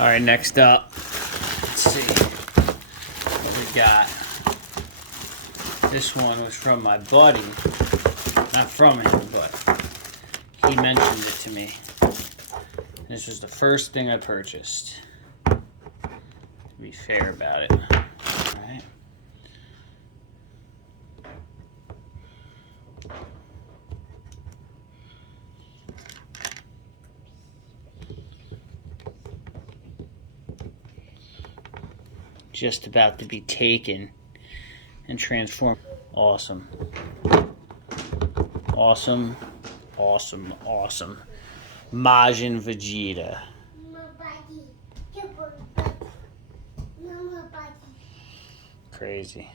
All right, next up, let's see what we got. This one was from my buddy. Not from him, but he mentioned it to me. This was the first thing I purchased. To be fair about it. Alright. Just about to be taken and transformed. Awesome. Awesome. Awesome. Awesome. Majin Vegeta. Crazy.